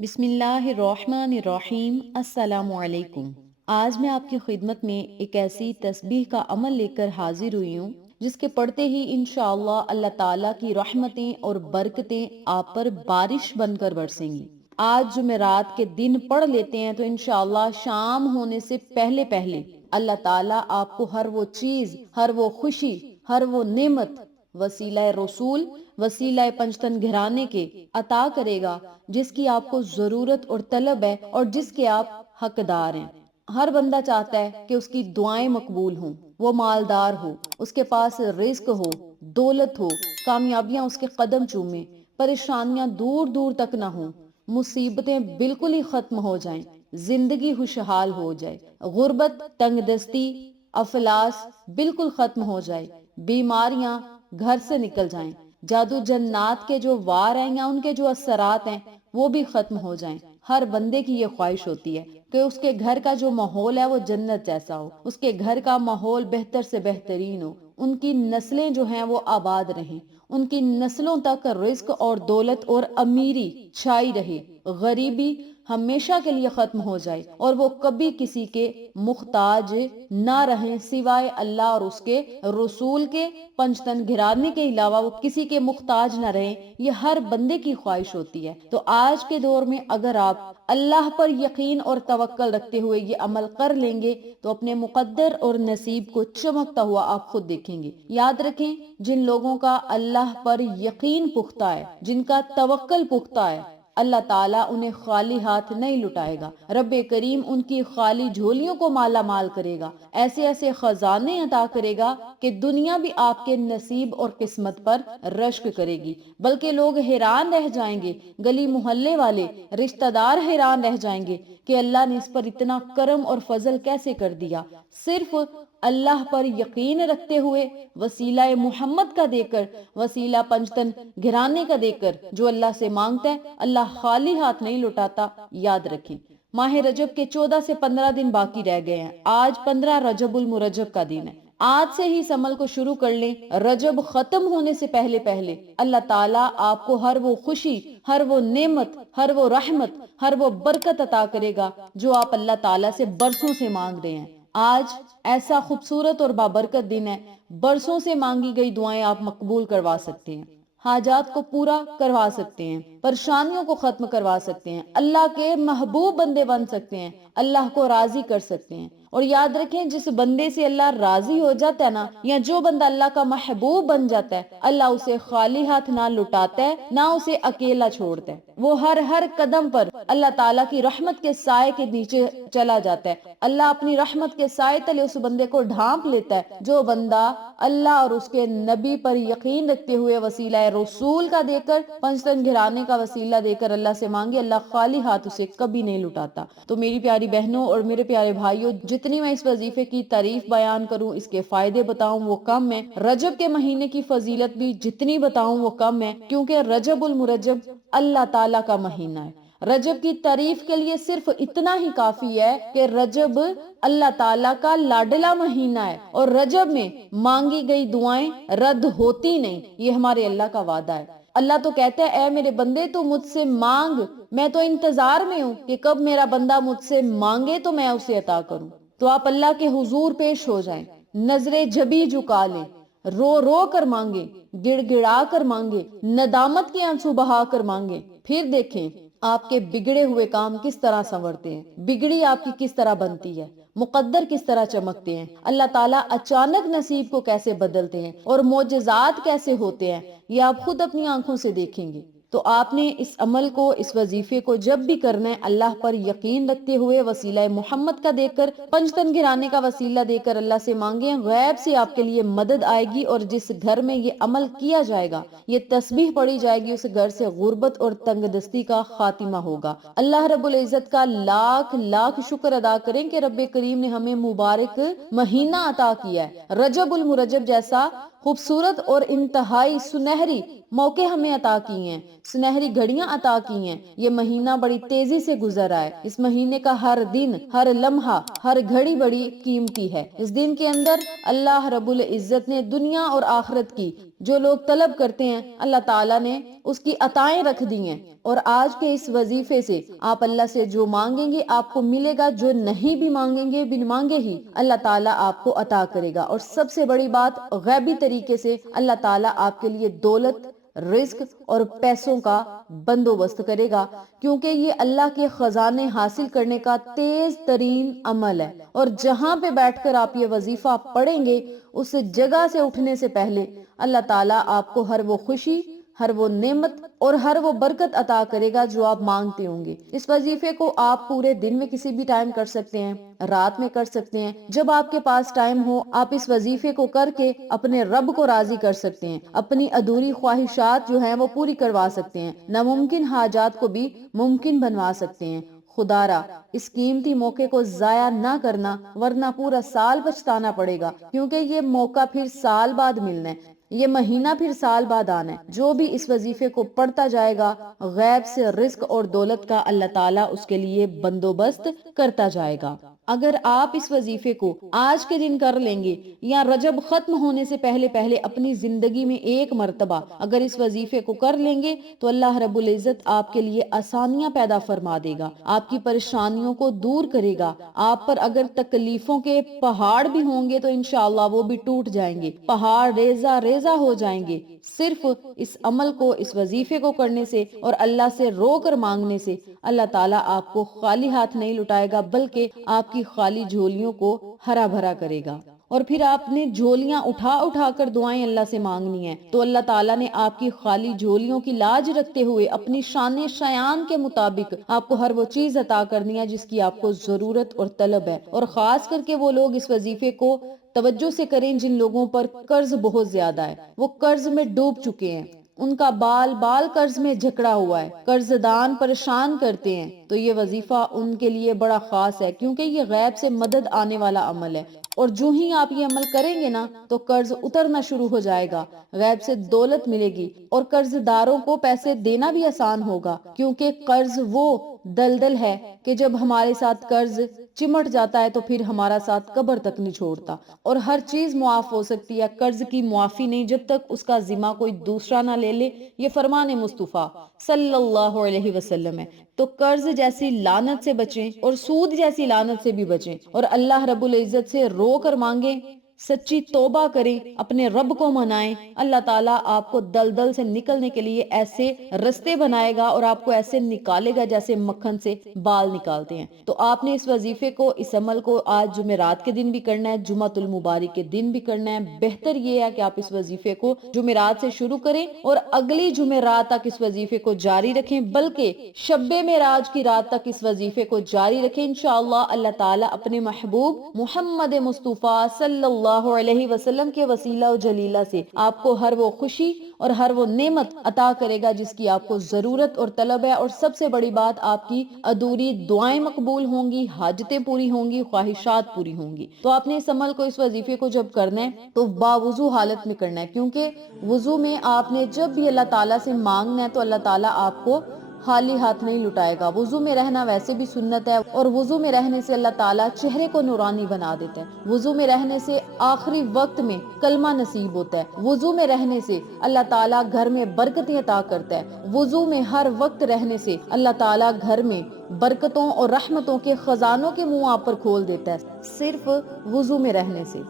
بسم اللہ الرحمن الرحیم۔ السلام علیکم۔ آج میں آپ کی خدمت میں ایک ایسی تسبیح کا عمل لے کر حاضر ہوئی ہوں جس کے پڑھتے ہی انشاءاللہ اللہ تعالیٰ کی رحمتیں اور برکتیں آپ پر بارش بن کر برسیں گی۔ آج جمعرات کے دن پڑھ لیتے ہیں تو انشاءاللہ شام ہونے سے پہلے پہلے اللہ تعالیٰ آپ کو ہر وہ چیز، ہر وہ خوشی، ہر وہ نعمت وسیلہ رسول، وسیلہ پنجتن گھرانے کے عطا کرے گا جس کی آپ کو ضرورت اور طلب ہے اور جس کے آپ حقدار ہیں۔ ہر بندہ چاہتا ہے کہ اس کی دعائیں مقبول ہوں، وہ مالدار ہو، اس کے پاس رزق ہو، دولت ہو، کامیابیاں اس کے قدم چومیں، پریشانیاں دور دور تک نہ ہوں، مصیبتیں بالکل ہی ختم ہو جائیں، زندگی خوشحال ہو جائے، غربت، تنگ دستی، افلاس بالکل ختم ہو جائے، بیماریاں گھر سے نکل جائیں، جادو جنات کے جو وار ہیں یا ان کے جو اثرات ہیں وہ بھی ختم ہو جائیں۔ ہر بندے کی یہ خواہش ہوتی ہے کہ اس کے گھر کا جو ماحول ہے وہ جنت جیسا ہو، اس کے گھر کا ماحول بہتر سے بہترین ہو، ان کی نسلیں جو ہیں وہ آباد رہیں، ان کی نسلوں تک رزق اور دولت اور امیری چھائی رہے، غریبی ہمیشہ کے لیے ختم ہو جائے اور وہ کبھی کسی کے محتاج نہ رہیں سوائے اللہ اور اس کے رسول کے، پنجتن گھرانے کے علاوہ وہ کسی کے محتاج نہ رہیں۔ یہ ہر بندے کی خواہش ہوتی ہے۔ تو آج کے دور میں اگر آپ اللہ پر یقین اور توکل رکھتے ہوئے یہ عمل کر لیں گے تو اپنے مقدر اور نصیب کو چمکتا ہوا آپ خود دیکھیں گے۔ یاد رکھیں، جن لوگوں کا اللہ پر یقین پختہ ہے، جن کا توکل پختہ ہے، اللہ تعالیٰ انہیں خالی ہاتھ نہیں لٹائے گا۔ رب کریم ان کی خالی جھولیوں کو مالا مال کرے گا، ایسے ایسے خزانے عطا کرے گا کہ دنیا بھی آپ کے نصیب اور قسمت پر رشک کرے گی، بلکہ لوگ حیران رہ جائیں گے، گلی محلے والے، رشتہ دار حیران رہ جائیں گے کہ اللہ نے اس پر اتنا کرم اور فضل کیسے کر دیا۔ صرف اللہ پر یقین رکھتے ہوئے وسیلہ محمد کا دے کر، وسیلہ پنجتن گھرانے کا دے کر جو اللہ سے مانگتا ہے، اللہ خالی ہاتھ نہیں لٹاتا۔ یاد رکھیں، ماہ رجب کے 14 سے 15 دن باقی رہ گئے ہیں۔ آج 15 رجب المرجب کا دن ہے۔ آج سے ہی اس عمل کو شروع کر لیں۔ رجب ختم ہونے سے پہلے پہلے اللہ تعالیٰ آپ کو ہر وہ خوشی، ہر وہ نعمت، ہر وہ رحمت، ہر وہ برکت عطا کرے گا جو آپ اللہ تعالیٰ سے برسوں سے مانگ رہے ہیں۔ آج ایسا خوبصورت اور بابرکت دن ہے، برسوں سے مانگی گئی دعائیں آپ مقبول کروا سکتے ہیں، حاجات کو پورا کروا سکتے ہیں، پریشانیوں کو ختم کروا سکتے ہیں، اللہ کے محبوب بندے بن سکتے ہیں، اللہ کو راضی کر سکتے ہیں۔ اور یاد رکھیں، جس بندے سے اللہ راضی ہو جاتا ہے نا، یا جو بندہ اللہ کا محبوب بن جاتا ہے، اللہ اسے خالی ہاتھ نہ لٹاتا ہے، نہ اسے اکیلا چھوڑتا ہے۔ وہ ہر ہر قدم پر اللہ تعالیٰ کی رحمت کے سائے کے نیچے چلا جاتا ہے۔ اللہ اپنی رحمت کے سائے تلے اس بندے کو ڈھانپ لیتا ہے۔ جو بندہ اللہ اور اس کے نبی پر یقین رکھتے ہوئے وسیلہ رسول کا دے کر، پنجتن گھرانے کا وسیلہ دے کر اللہ سے مانگے، اللہ خالی ہاتھ اسے کبھی نہیں لٹاتا۔ تو میری پیاری بہنوں اور میرے پیارے بھائیوں، جتنی میں اس وظیفے کی تعریف بیان کروں، اس کے فائدے بتاؤں وہ کم ہے۔ رجب کے مہینے کی فضیلت بھی جتنی بتاؤں وہ کم ہے، کیونکہ رجب المرجب اللہ تعالیٰ کا مہینہ ہے۔ رجب کی تعریف کے لیے صرف اتنا ہی کافی ہے کہ رجب اللہ تعالیٰ کا لاڈلا مہینہ ہے، اور رجب میں مانگی گئی دعائیں رد ہوتی نہیں، یہ ہمارے اللہ کا وعدہ ہے۔ اللہ تو کہتا ہے، اے میرے بندے تو مجھ سے مانگ، میں تو انتظار میں ہوں کہ کب میرا بندہ مجھ سے مانگے تو میں اسے عطا کروں۔ تو آپ اللہ کے حضور پیش ہو جائیں، نظر جبی جھکا لیں، رو رو کر مانگے، گڑ گڑا کر مانگے، ندامت کے آنسو بہا کر مانگے، پھر دیکھیں آپ کے بگڑے ہوئے کام کس طرح سنورتے ہیں، بگڑی آپ کی کس طرح بنتی ہے، مقدر کس طرح چمکتے ہیں، اللہ تعالیٰ اچانک نصیب کو کیسے بدلتے ہیں اور معجزات کیسے ہوتے ہیں، یہ آپ خود اپنی آنکھوں سے دیکھیں گے۔ تو آپ نے اس عمل کو، اس وظیفے کو جب بھی کرنا ہے، اللہ پر یقین رکھتے ہوئے وسیلہ محمد کا دے کر، پنجتن گھرانے کا وسیلہ دے کر اللہ سے مانگیں، غیب سے آپ کے لیے مدد آئے گی، اور جس گھر میں یہ عمل کیا جائے گا، یہ تسبیح پڑھی جائے گی، اس گھر سے غربت اور تنگ دستی کا خاتمہ ہوگا۔ اللہ رب العزت کا لاکھ لاکھ شکر ادا کریں کہ رب کریم نے ہمیں مبارک مہینہ عطا کیا ہے، رجب المرجب جیسا خوبصورت اور انتہائی سنہری موقع ہمیں عطا کیے ہیں، سنہری گھڑیاں عطا کی ہیں۔ یہ مہینہ بڑی تیزی سے گزر رہا ہے، اس مہینے کا ہر دن، ہر لمحہ، ہر گھڑی بڑی قیمتی ہے۔ اس دن کے اندر اللہ رب العزت نے دنیا اور آخرت کی جو لوگ طلب کرتے ہیں اللہ تعالیٰ نے اس کی عطائیں رکھ دی ہیں، اور آج کے اس وظیفے سے آپ اللہ سے جو مانگیں گے آپ کو ملے گا، جو نہیں بھی مانگیں گے بن مانگے ہی اللہ تعالیٰ آپ کو عطا کرے گا۔ اور سب سے بڑی بات، غیبی طریقے سے اللہ تعالیٰ آپ کے لیے دولت، رزق اور پیسوں کا بندوبست کرے گا، کیونکہ یہ اللہ کے خزانے حاصل کرنے کا تیز ترین عمل ہے۔ اور جہاں پہ بیٹھ کر آپ یہ وظیفہ پڑھیں گے، اس جگہ سے اٹھنے سے پہلے اللہ تعالیٰ آپ کو ہر وہ خوشی، ہر وہ نعمت اور ہر وہ برکت عطا کرے گا جو آپ مانگتے ہوں گے۔ اس وظیفے کو آپ پورے دن میں کسی بھی ٹائم کر سکتے ہیں، رات میں کر سکتے ہیں، جب آپ کے پاس ٹائم ہو آپ اس وظیفے کو کر کے اپنے رب کو راضی کر سکتے ہیں، اپنی ادھوری خواہشات جو ہیں وہ پوری کروا سکتے ہیں، ناممکن حاجات کو بھی ممکن بنوا سکتے ہیں۔ خدا را اس قیمتی موقع کو ضائع نہ کرنا، ورنہ پورا سال پچھتانا پڑے گا، کیونکہ یہ موقع پھر سال بعد ملنا ہے، یہ مہینہ پھر سال بعد آنا ہے۔ جو بھی اس وظیفے کو پڑھتا جائے گا، غیب سے رزق اور دولت کا اللہ تعالیٰ اس کے لیے بندوبست کرتا جائے گا۔ اگر آپ اس وظیفے کو آج کے دن کر لیں گے، یا رجب ختم ہونے سے پہلے پہلے اپنی زندگی میں ایک مرتبہ اگر اس وظیفے کو کر لیں گے، تو اللہ رب العزت آپ کے لیے آسانیاں پیدا فرما دے گا، آپ کی پریشانیوں کو دور کرے گا۔ آپ پر اگر تکلیفوں کے پہاڑ بھی ہوں گے تو انشاءاللہ وہ بھی ٹوٹ جائیں گے، پہاڑ ریزہ ریزہ ہو جائیں گے، صرف اس عمل کو، اس وظیفے کو کرنے سے اور اللہ سے رو کر مانگنے سے اللہ تعالیٰ آپ کو خالی ہاتھ نہیں لٹائے گا، بلکہ آپ کی خالی جھولیوں کو ہرا بھرا کرے گا۔ اور پھر آپ نے جھولیاں اٹھا اٹھا کر دعائیں اللہ سے مانگنی ہیں، تو اللہ تعالیٰ نے آپ کی خالی جھولیوں کی لاج رکھتے ہوئے اپنی شان شیان کے مطابق آپ کو ہر وہ چیز عطا کرنی ہے جس کی آپ کو ضرورت اور طلب ہے۔ اور خاص کر کے وہ لوگ اس وظیفے کو توجہ سے کریں جن لوگوں پر قرض بہت زیادہ ہے، وہ قرض میں ڈوب چکے ہیں، ان کا بال بال قرض میں جھکڑا ہوا ہے، قرض دان پریشان کرتے ہیں، تو یہ وظیفہ ان کے لیے بڑا خاص ہے، کیونکہ یہ غیب سے مدد آنے والا عمل ہے۔ اور جو ہی آپ یہ عمل کریں گے نا تو قرض اترنا شروع ہو جائے گا، غیب سے دولت ملے گی، اور قرض داروں کو پیسے دینا بھی آسان ہوگا، کیونکہ قرض وہ دلدل ہے کہ جب ہمارے ساتھ قرض چمٹ جاتا ہے تو پھر ہمارا ساتھ قبر تک نہیں چھوڑتا۔ اور ہر چیز معاف ہو سکتی ہے، قرض کی معافی نہیں جب تک اس کا ذمہ کوئی دوسرا نہ لے لے، یہ فرمان مصطفیٰ صلی اللہ علیہ وسلم ہے۔ تو قرض جیسی لعنت سے بچیں اور سود جیسی لعنت سے بھی بچیں، اور اللہ رب العزت سے رو کر مانگیں، سچی توبہ کریں، اپنے رب کو منائیں۔ اللہ تعالیٰ آپ کو دلدل سے نکلنے کے لیے ایسے رستے بنائے گا اور آپ کو ایسے نکالے گا جیسے مکھن سے بال نکالتے ہیں۔ تو آپ نے اس وظیفے کو، اس عمل کو آج جمعرات کے دن بھی کرنا ہے، جمعۃ المبارک کے دن بھی کرنا ہے۔ بہتر یہ ہے کہ آپ اس وظیفے کو جمعرات سے شروع کریں اور اگلی جمعرات تک اس وظیفے کو جاری رکھیں، بلکہ شب معراج کی رات تک اس وظیفے کو جاری رکھیں۔ انشاءاللہ اللہ تعالیٰ اپنے محبوب محمد مصطفیٰ صلی اللہ علیہ وسلم کے وسیلہ و جلیلہ سے آپ کو ہر وہ خوشی اور ہر وہ نعمت عطا کرے گا جس کی آپ کو ضرورت اور طلب ہے، اور سب سے بڑی بات آپ کی ادھوری دعائیں مقبول ہوں گی، حاجتیں پوری ہوں گی، خواہشات پوری ہوں گی۔ تو آپ نے اس عمل کو، اس وظیفے کو جب کرنا ہے تو باوضو حالت میں کرنا ہے، کیونکہ وضو میں آپ نے جب بھی اللہ تعالیٰ سے مانگنا ہے تو اللہ تعالیٰ آپ کو خالی ہاتھ نہیں لٹائے گا۔ وضو میں رہنا ویسے بھی سنت ہے، اور وضو میں رہنے سے اللہ تعالیٰ چہرے کو نورانی بنا دیتا ہے۔ وضو میں رہنے سے آخری وقت میں کلمہ نصیب ہوتا ہے۔ وضو میں رہنے سے اللہ تعالیٰ گھر میں برکتیں عطا کرتا ہے۔ وضو میں ہر وقت رہنے سے اللہ تعالیٰ گھر میں برکتوں اور رحمتوں کے خزانوں کے منہ آپ پر کھول دیتا ہے، صرف وضو میں رہنے سے۔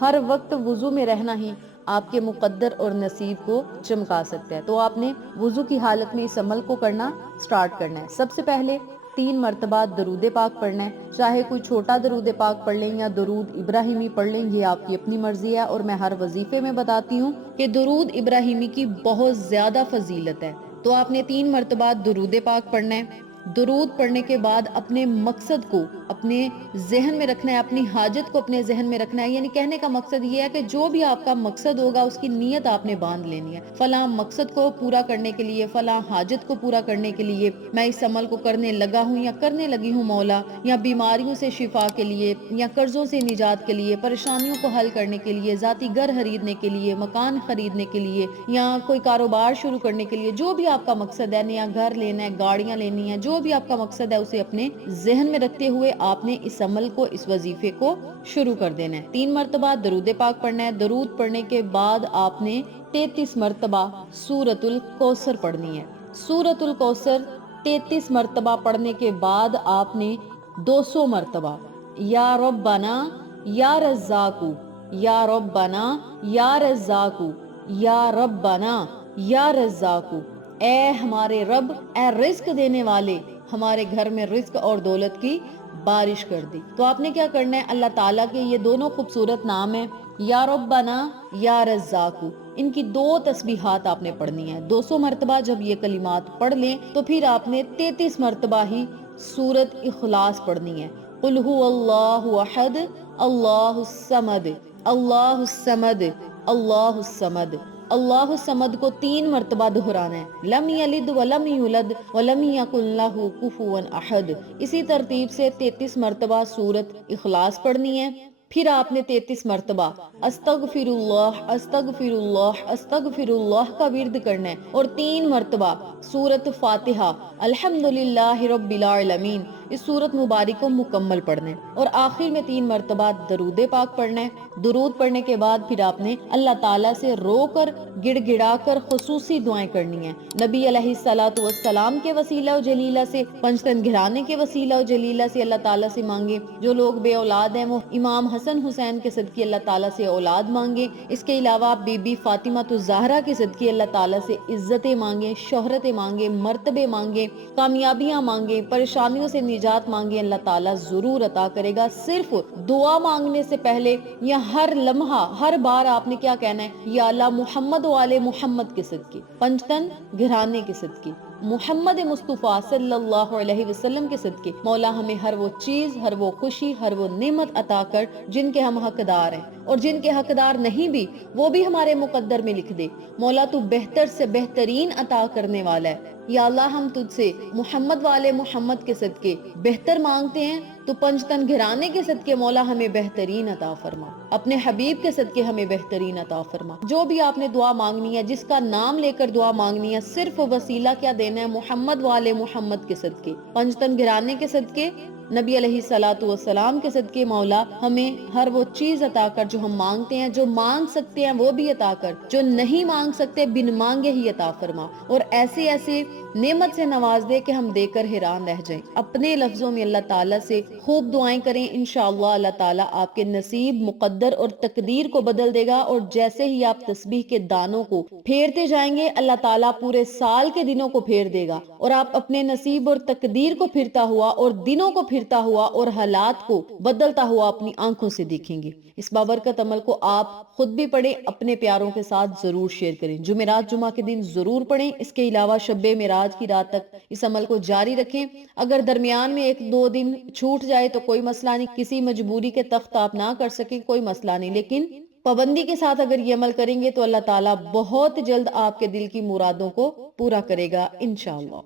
ہر وقت وضو میں رہنا ہی آپ کے مقدر اور نصیب کو چمکا سکتا ہے۔ تو آپ نے وضو کی حالت میں اس عمل کو کرنا سٹارٹ کرنا ہے۔ سب سے پہلے 3 مرتبہ درود پاک پڑھنا ہے، چاہے کوئی چھوٹا درود پاک پڑھ لیں یا درود ابراہیمی پڑھ لیں، یہ آپ کی اپنی مرضی ہے۔ اور میں ہر وظیفے میں بتاتی ہوں کہ درود ابراہیمی کی بہت زیادہ فضیلت ہے۔ تو آپ نے 3 مرتبہ درود پاک پڑھنا ہے۔ درود پڑھنے کے بعد اپنے مقصد کو اپنے ذہن میں رکھنا ہے، اپنی حاجت کو اپنے ذہن میں رکھنا ہے، یعنی کہنے کا مقصد یہ ہے کہ جو بھی آپ کا مقصد ہوگا اس کی نیت آپ نے باندھ لینی ہے۔ فلاں مقصد کو پورا کرنے کے لیے، فلاں حاجت کو پورا کرنے کے لیے میں اس عمل کو کرنے لگا ہوں یا کرنے لگی ہوں مولا، یا بیماریوں سے شفا کے لیے، یا قرضوں سے نجات کے لیے، پریشانیوں کو حل کرنے کے لیے، ذاتی گھر خریدنے کے لیے، مکان خریدنے کے لیے، یا کوئی کاروبار شروع کرنے کے لیے، جو بھی آپ کا مقصد ہے، نیا گھر لینا ہے، گاڑیاں لینی ہیں، جو بھی آپ کا مقصد ہے اسے اپنے ذہن میں رکھتے ہوئے آپ نے اس عمل کو، اس وظیفے کو شروع کر دینا ہے۔ 3 مرتبہ درود پاک پڑھنا ہے۔ درود پڑھنے کے بعد آپ نے 33 مرتبہ سورۃ الکوثر پڑھنی ہے۔ سورۃ الکوثر 33 مرتبہ پڑھنے کے بعد آپ نے 200 مرتبہ یا ربنا یا رزاقو، یا ربنا یا رزاقو، یا ربنا یا رزاقو، اے ہمارے رب، اے رزق دینے والے، ہمارے گھر میں رزق اور دولت کی بارش کر دی۔ تو آپ نے کیا کرنا ہے، اللہ تعالیٰ کے یہ دونوں خوبصورت نام ہیں، یا ربنا یا رزاقو، ان کی 2 تسبیحات آپ نے پڑھنی ہے 200 مرتبہ۔ جب یہ کلمات پڑھ لیں تو پھر آپ نے 33 مرتبہ ہی سورۃ اخلاص پڑھنی ہے۔ قل هو اللہ احد اللہ الصمد، اللہ الصمد، اللہ الصمد۔ اللہ الصمد کو 3 مرتبہ دہرانا ہے، لم یلد ولم یولد ولم یکن لہ کفوا احد۔ اسی ترتیب سے 33 مرتبہ سورۃ اخلاص پڑھنی ہے۔ پھر آپ نے 33 مرتبہ استغفر اللہ استغفر اللہ استغفر اللہ کا ورد کرنا ہے، اور 3 مرتبہ سورۃ فاتحہ الحمدللہ رب العالمین، اس سورت مبارک کو مکمل پڑھنا ہے، اور آخر میں 3 مرتبہ درود پاک پڑھنا ہے۔ درود پڑھنے کے بعد پھر آپ نے اللہ تعالیٰ سے رو کر گڑ گڑا کر خصوصی دعائیں کرنی ہیں، نبی علیہ الصلوۃ والسلام کے وسیلہ و جلیلہ سے، پنجتن گھرانے کے وسیلہ و جلیلہ سے اللہ تعالیٰ سے مانگے، جو لوگ بے اولاد ہیں وہ امام حسن حسین کے صدقے اللہ تعالیٰ سے اولاد مانگے، اس کے علاوہ بی بی فاطمہ الزہرا کے صدقے اللہ تعالیٰ سے عزتیں مانگے، شہرتیں مانگے، مرتبے مانگے، کامیابیاں مانگے، پریشانیوں سے نجات مانگے، اللہ تعالیٰ ضرور عطا کرے گا۔ صرف دعا مانگنے سے پہلے یا ہر لمحہ ہر بار آپ نے کیا کہنا ہے، یا اللہ محمد والے محمد کے صدقے، پنجتن گھرانے کے صدقے، محمد مصطفیٰ صلی اللہ علیہ وسلم کے صدقے، مولا ہمیں ہر وہ چیز، ہر وہ خوشی، ہر وہ نعمت عطا کر جن کے ہم حقدار ہیں، اور جن کے حقدار نہیں بھی وہ بھی ہمارے مقدر میں لکھ دے۔ مولا تو بہتر سے بہترین عطا کرنے والا ہے۔ یا اللہ ہم تجھ سے محمد والے محمد کے صدقے بہتر مانگتے ہیں، تو پنجتن گھرانے کے صدقے مولا ہمیں بہترین عطا فرما، اپنے حبیب کے صدقے ہمیں بہترین عطا فرما۔ جو بھی آپ نے دعا مانگنی ہے، جس کا نام لے کر دعا مانگنی ہے، صرف وسیلہ کیا دینا ہے، محمد والے محمد کے صدقے، پنجتن گھرانے کے صدقے، نبی علیہ الصلوۃ والسلام کے صدقے مولا ہمیں ہر وہ چیز عطا کر جو ہم مانگتے ہیں، جو مانگ سکتے ہیں وہ بھی عطا کر، جو نہیں مانگ سکتے بن مانگے ہی عطا فرما، اور ایسے ایسے نعمت سے نواز دے کہ ہم دے کر حیران رہ جائیں۔ اپنے لفظوں میں اللہ تعالیٰ سے خوب دعائیں کریں، انشاءاللہ اللہ تعالیٰ آپ کے نصیب، مقدر اور تقدیر کو بدل دے گا، اور جیسے ہی آپ تسبیح کے دانوں کو پھیرتے جائیں گے اللہ تعالیٰ پورے سال کے دنوں کو پھیر دے گا، اور آپ اپنے نصیب اور تقدیر کو پھرتا ہوا اور دنوں کو پھرتا ہوا اور حالات کو بدلتا ہوا اپنی آنکھوں سے دیکھیں گے۔ اس بابرکت عمل کو آپ خود بھی پڑھیں، اپنے پیاروں کے ساتھ ضرور شیئر کریں، جمعرات جمعہ کے دن ضرور پڑھیں، اس کے علاوہ شب معراج کی رات تک اس عمل کو جاری رکھیں۔ اگر درمیان میں 1-2 دن چھوٹ جائے تو کوئی مسئلہ نہیں، کسی مجبوری کے تخت آپ نہ کر سکیں کوئی مسئلہ نہیں، لیکن پابندی کے ساتھ اگر یہ عمل کریں گے تو اللہ تعالیٰ بہت جلد آپ کے دل کی مرادوں کو پورا کرے گا انشاءاللہ۔